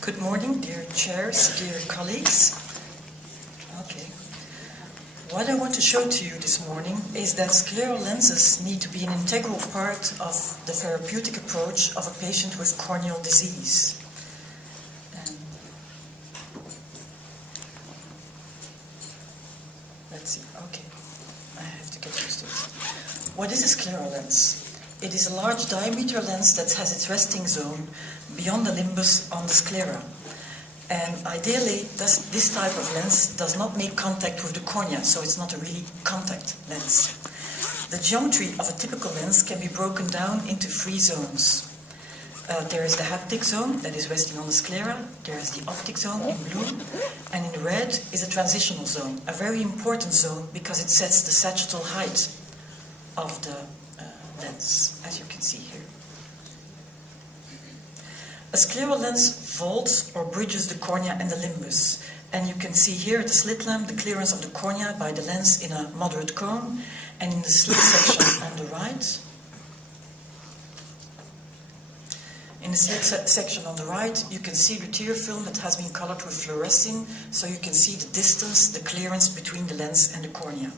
Good morning, dear chairs, dear colleagues. Okay. What I want to show to you this morning is that scleral lenses need to be an integral part of the therapeutic approach of a patient with corneal disease. Let's see, okay. I have to get used to it. What is a scleral lens? It is a large diameter lens that has its resting zone beyond the limbus on the sclera. And ideally, this type of lens does not make contact with the cornea, so it's not a really contact lens. The geometry of a typical lens can be broken down into three zones. There is the haptic zone that is resting on the sclera, there is the optic zone in blue, and in red is a transitional zone, a very important zone because it sets the sagittal height of the lens, as you can see here. A scleral lens folds or bridges the cornea and the limbus, and you can see here at the slit lamp the clearance of the cornea by the lens in a moderate cone, and in the slit section on the right. In the slit section on the right, you can see the tear film that has been colored with fluorescing, so you can see the distance, the clearance between the lens and the cornea.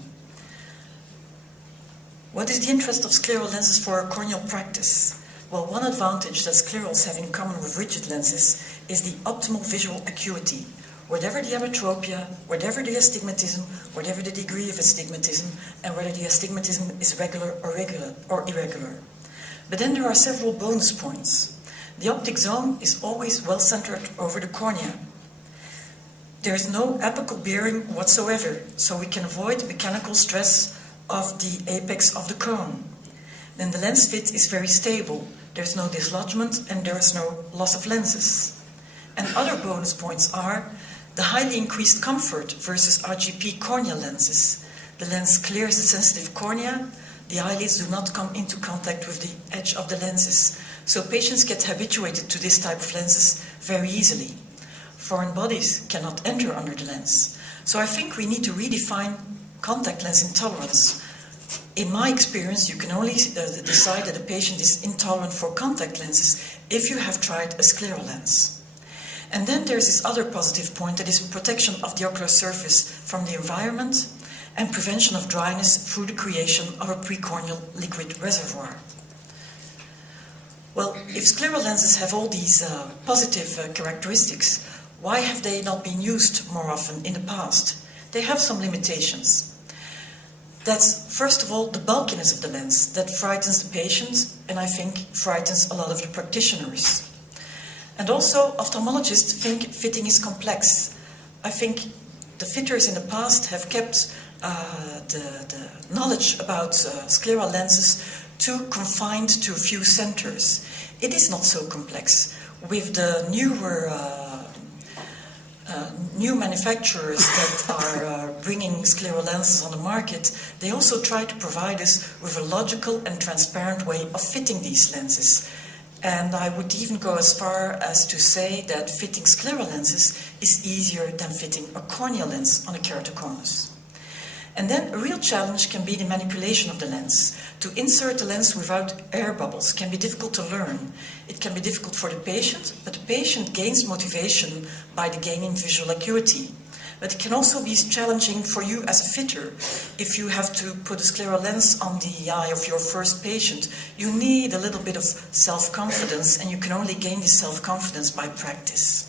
What is the interest of scleral lenses for a corneal practice? Well, one advantage that sclerals have in common with rigid lenses is the optimal visual acuity. Whatever the ametropia, whatever the astigmatism, whatever the degree of astigmatism, and whether the astigmatism is regular or irregular. But then there are several bonus points. The optic zone is always well centered over the cornea. There is no apical bearing whatsoever, so we can avoid mechanical stress of the apex of the cone. Then the lens fit is very stable. There's no dislodgement and there is no loss of lenses. And other bonus points are the highly increased comfort versus RGP corneal lenses. The lens clears the sensitive cornea. The eyelids do not come into contact with the edge of the lenses. So patients get habituated to this type of lenses very easily. Foreign bodies cannot enter under the lens. So I think we need to redefine contact lens intolerance. In my experience, you can only decide that a patient is intolerant for contact lenses if you have tried a scleral lens. And then there's this other positive point, that is protection of the ocular surface from the environment and prevention of dryness through the creation of a precorneal liquid reservoir. Well, if scleral lenses have all these positive characteristics, why have they not been used more often in the past? They have some limitations. That's, first of all, the bulkiness of the lens. That frightens the patient, and I think frightens a lot of the practitioners. And also, ophthalmologists think fitting is complex. I think the fitters in the past have kept the knowledge about scleral lenses too confined to a few centers. It is not so complex. With the newer new manufacturers that are bringing scleral lenses on the market, they also try to provide us with a logical and transparent way of fitting these lenses. And I would even go as far as to say that fitting scleral lenses is easier than fitting a corneal lens on a keratoconus. And then a real challenge can be the manipulation of the lens. To insert the lens without air bubbles can be difficult to learn. It can be difficult for the patient, but the patient gains motivation by the gaining visual acuity. But it can also be challenging for you as a fitter. If you have to put a scleral lens on the eye of your first patient, you need a little bit of self-confidence, and you can only gain this self-confidence by practice.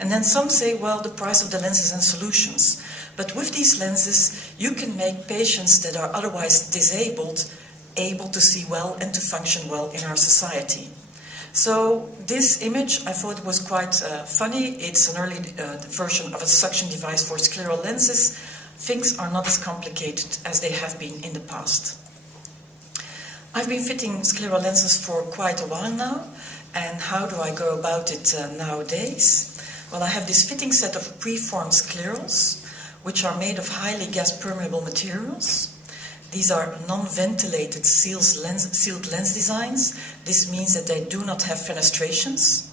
And then some say, well, the price of the lenses and solutions. But with these lenses, you can make patients that are otherwise disabled able to see well and to function well in our society. So this image, I thought was quite funny. It's an early version of a suction device for scleral lenses. Things are not as complicated as they have been in the past. I've been fitting scleral lenses for quite a while now. And how do I go about it nowadays? Well, I have this fitting set of preformed sclerals, which are made of highly gas-permeable materials. These are non-ventilated sealed lens designs. This means that they do not have fenestrations.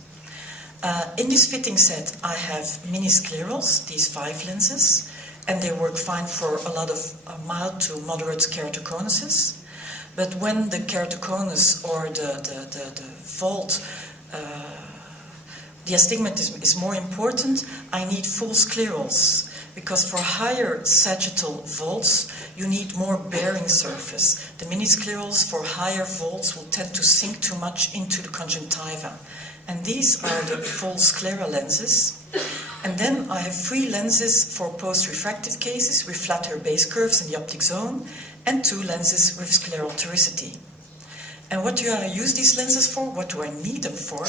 In this fitting set, I have mini sclerals, these 5 lenses, and they work fine for a lot of mild to moderate keratoconuses. But when the keratoconus or the vault the astigmatism is more important, I need full sclerals. Because for higher sagittal volts, you need more bearing surface. The mini-sclerals for higher volts will tend to sink too much into the conjunctiva. And these are the full sclera lenses. And then I have 3 lenses for post-refractive cases with flatter base curves in the optic zone, and 2 lenses with scleral toricity. And what do I use these lenses for? What do I need them for?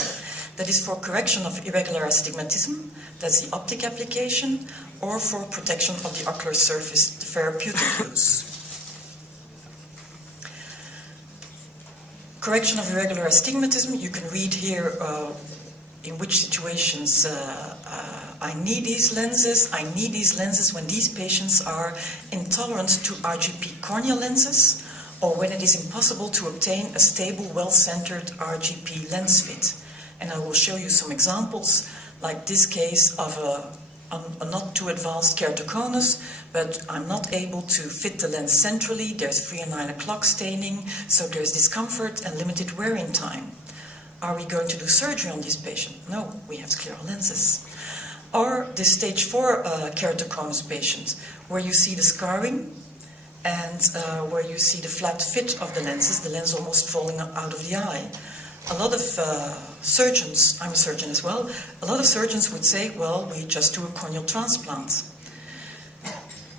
That is for correction of irregular astigmatism, that's the optic application, or for protection of the ocular surface, the therapeutic use. Correction of irregular astigmatism, you can read here in which situations I need these lenses. I need these lenses when these patients are intolerant to RGP corneal lenses, or when it is impossible to obtain a stable, well-centered RGP lens fit. And I will show you some examples, like this case of a not too advanced keratoconus, but I'm not able to fit the lens centrally. There's 3 and 9 o'clock staining, so there's discomfort and limited wearing time. Are we going to do surgery on this patient? No, we have scleral lenses. Or this stage 4 keratoconus patient, where you see the scarring and where you see the flat fit of the lenses, the lens almost falling out of the eye. A lot of surgeons, I'm a surgeon as well, a lot of surgeons would say, well, we just do a corneal transplant.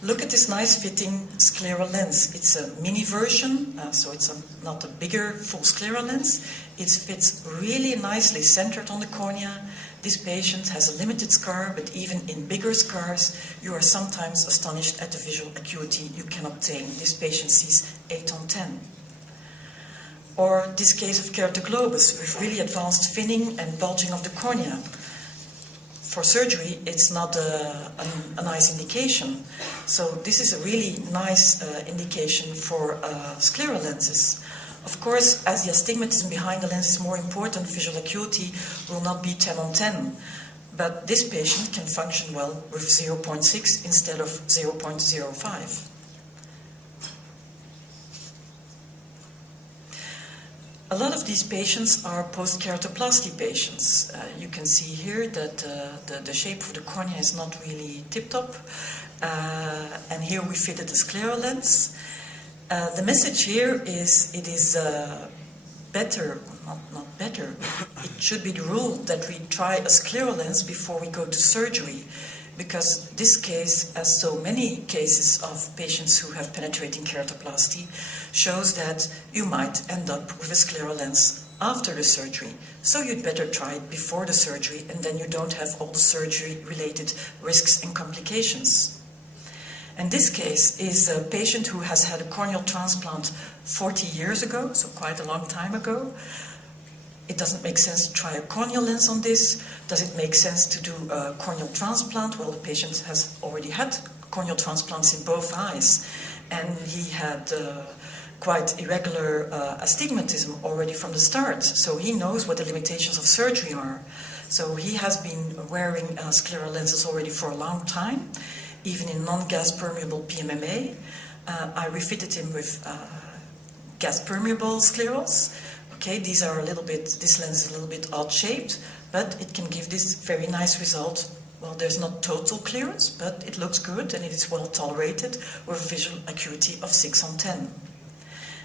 Look at this nice fitting sclera lens. It's a mini version, so it's not a bigger full sclera lens. It fits really nicely centered on the cornea. This patient has a limited scar, but even in bigger scars, you are sometimes astonished at the visual acuity you can obtain. This patient sees 8 on 10. Or this case of keratoglobus with really advanced thinning and bulging of the cornea. For surgery, it's not a nice indication. So this is a really nice indication for scleral lenses. Of course, as the astigmatism behind the lens is more important, visual acuity will not be 10 on 10. But this patient can function well with 0.6 instead of 0.05. A lot of these patients are post-keratoplasty patients. You can see here that the shape of the cornea is not really tip-top. And here we fitted a scleral lens. The message here is it is better, not better, it should be the rule that we try a scleral lens before we go to surgery. Because this case, as so many cases of patients who have penetrating keratoplasty, shows that you might end up with a scleral lens after the surgery. So you'd better try it before the surgery, and then you don't have all the surgery-related risks and complications. And this case is a patient who has had a corneal transplant 40 years ago, so quite a long time ago. It doesn't make sense to try a corneal lens on this. Does it make sense to do a corneal transplant? Well, the patient has already had corneal transplants in both eyes, and he had quite irregular astigmatism already from the start, so he knows what the limitations of surgery are. So he has been wearing scleral lenses already for a long time, even in non-gas permeable PMMA. I refitted him with gas permeable sclerals. Okay, these are this lens is a little bit odd shaped, but it can give this very nice result. Well, there's not total clearance, but it looks good and it is well tolerated with visual acuity of 6 on 10.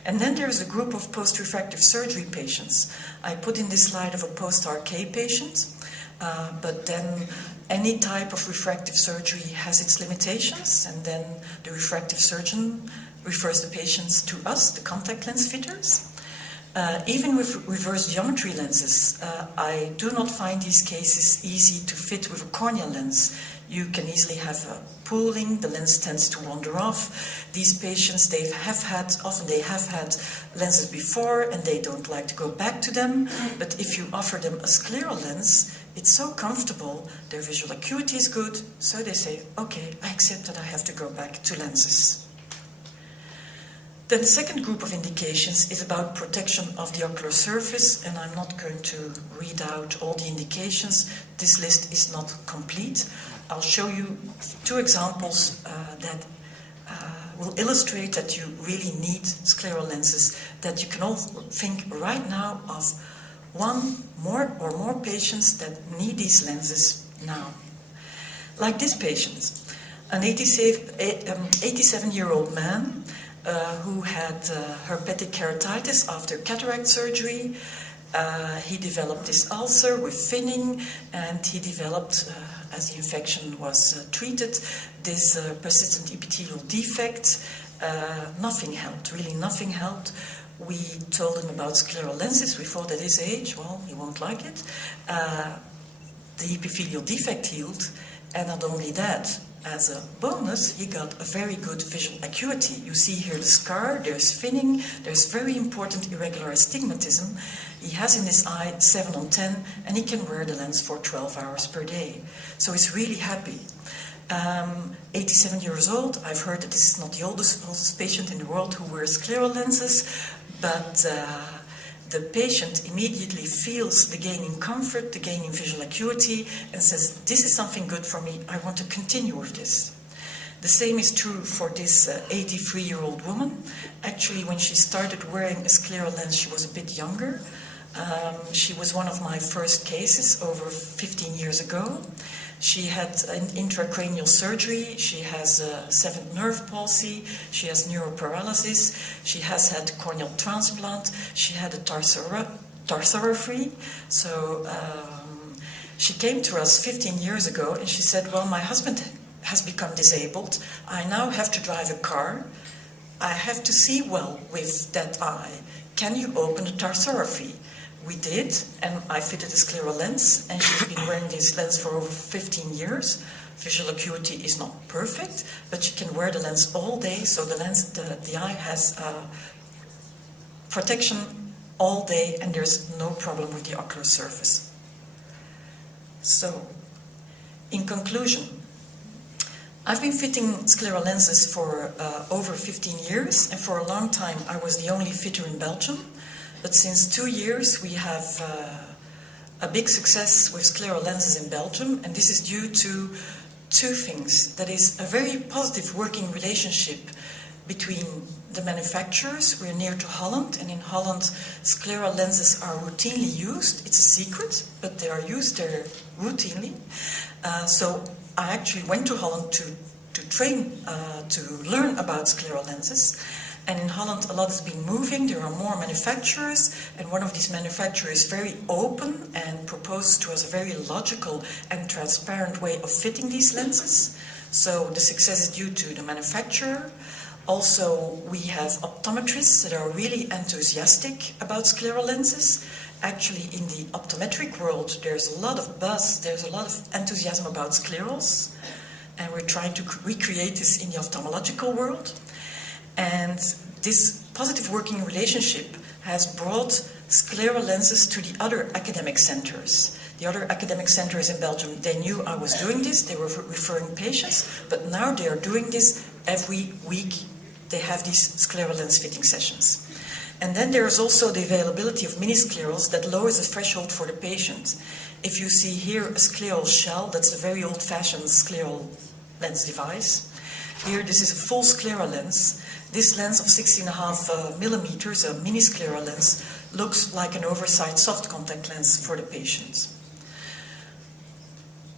And then there's a group of post-refractive surgery patients. I put in this slide of a post-RK patient, but then any type of refractive surgery has its limitations, and then the refractive surgeon refers the patients to us, the contact lens fitters. Even with reverse geometry lenses, I do not find these cases easy to fit with a corneal lens. You can easily have a pooling, the lens tends to wander off. These patients, often they have had lenses before and they don't like to go back to them, but if you offer them a scleral lens, it's so comfortable, their visual acuity is good, so they say, okay, I accept that I have to go back to lenses. Then the second group of indications is about protection of the ocular surface, and I'm not going to read out all the indications. This list is not complete. I'll show you 2 examples that will illustrate that you really need scleral lenses, that you can all think right now of one or more patients that need these lenses now. Like this patient, an 87-year-old man who had herpetic keratitis after cataract surgery. He developed this ulcer with thinning, and he developed, as the infection was treated, this persistent epithelial defect. Nothing helped, really nothing helped. We told him about scleral lenses. We thought at his age, well, he won't like it. The epithelial defect healed, and not only that, as a bonus, he got a very good visual acuity. You see here the scar, there's thinning, there's very important irregular astigmatism. He has in his eye 7 on 10, and he can wear the lens for 12 hours per day. So he's really happy. 87 years old. I've heard that this is not the oldest patient in the world who wears scleral lenses, but the patient immediately feels the gain in comfort, the gain in visual acuity, and says, this is something good for me, I want to continue with this. The same is true for this 83-year-old woman. Actually, when she started wearing a scleral lens, she was a bit younger. She was one of my first cases over 15 years ago. She had an intracranial surgery, she has a 7th nerve palsy, she has neuroparalysis, she has had corneal transplant, she had a tarsorrhaphy. So she came to us 15 years ago and she said, well, my husband has become disabled, I now have to drive a car, I have to see well with that eye. Can you open the tarsorrhaphy? We did, and I fitted a scleral lens, and she's been wearing this lens for over 15 years. Visual acuity is not perfect, but she can wear the lens all day, so the eye has protection all day, and there's no problem with the ocular surface. So, in conclusion, I've been fitting scleral lenses for over 15 years, and for a long time I was the only fitter in Belgium. But since 2 years, we have a big success with scleral lenses in Belgium, and this is due to two things. That is a very positive working relationship between the manufacturers. We're near to Holland, and in Holland, scleral lenses are routinely used. It's a secret, but they are used there routinely. So I actually went to Holland to train, to learn about scleral lenses. And in Holland, a lot has been moving. There are more manufacturers, and one of these manufacturers is very open and proposes to us a very logical and transparent way of fitting these lenses. So the success is due to the manufacturer. Also, we have optometrists that are really enthusiastic about scleral lenses. Actually, in the optometric world, there's a lot of buzz, there's a lot of enthusiasm about sclerals, and we're trying to recreate this in the ophthalmological world. And this positive working relationship has brought scleral lenses to the other academic centers. The other academic centers in Belgium, they knew I was doing this, they were referring patients, but now they are doing this every week. They have these scleral lens fitting sessions. And then there is also the availability of mini sclerals that lowers the threshold for the patient. If you see here a scleral shell, that's a very old-fashioned scleral lens device. Here, this is a full scleral lens. This lens of 16.5 millimeters, a mini scleral lens, looks like an oversized soft contact lens for the patient.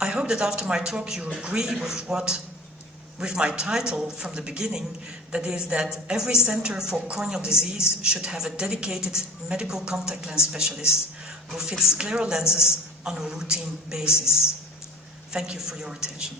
I hope that after my talk you agree with my title from the beginning, that is that every center for corneal disease should have a dedicated medical contact lens specialist who fits scleral lenses on a routine basis. Thank you for your attention.